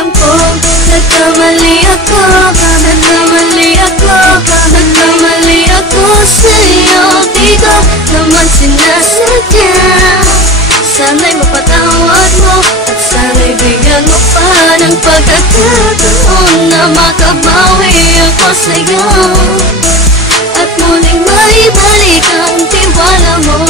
Alam ko, nagkamali ako, nagkamali ako, nagkamali ako sa'yo. Di ko naman sinasadya. Sana'y mapatawad mo at sana'y bigyan mo pa ng pagkakataon na makabawi ako sa'yo at muling maibalik ang tiwala mo.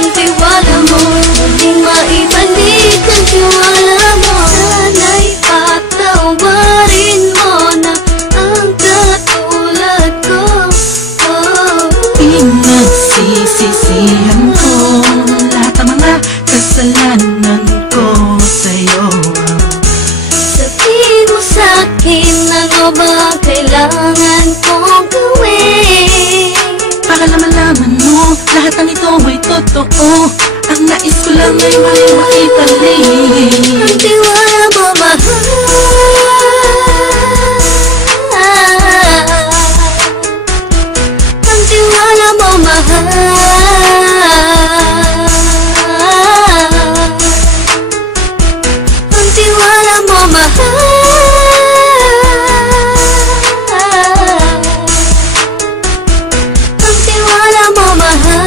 Ang tiwala mo, muling maibalik ang tiwala mo. Sana'y patawarin mo na ang katulad ko. Pinagsisisihan ko lahat ng mga kasalanan ko sa'yo. Sabihin mo sa'kin ano ba kailangan kong gawin para malaman mo lahat ng ito ay totoo. Ang nais ko lang ay maibalik ang tiwala mo, mahal. Ang tiwala mo, mahal. Ang tiwala mo, mahal. Ang tiwala mo, mahal.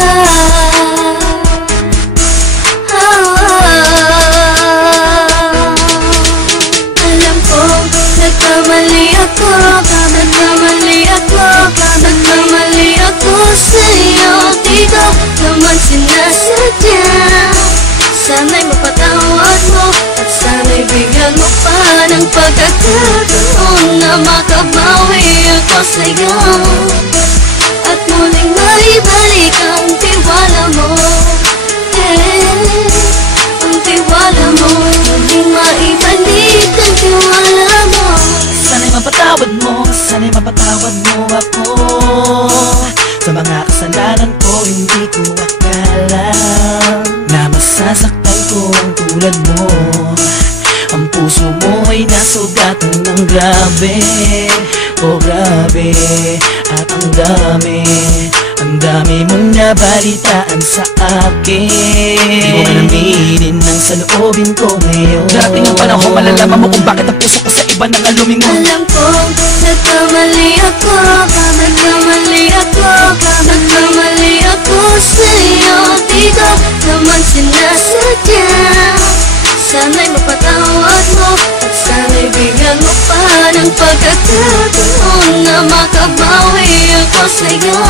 Alam ko, nagkamali ako, nagkamali ako, nagkamali ako sa'yo. Di ko naman sinasadya. Sana'y mapatawad mo at sana'y bigyan mo pa ng pagkakataon na makabawi ako sa'yo at muling maibalik ang tiwala mo. Ang tiwala mo, muling maibalik ang tiwala mo. Sana'y mapatawad mo, sana'y mapatawad mo ako sa mga kasalanan ko. Hindi ko akala na masasaktan ko ang tulad mo. Ang puso mo ay nasugatan ng grabe, oh grabe. At ang dami mong nabalitaan sa akin. Di mo man aminin ang saloobin ko ngayon. Darating ang panahon, malalaman mo kung bakit ang puso ko sa iba nang alumingon. Alam ko, nagkamali ako, nagkamali ako, nagkamali ako sa'yo. Di ko naman sinasadya. Sana'y mapatawad mo at sana'y bigyan mo pa ng pagkakataon na makabawi ako sa'yo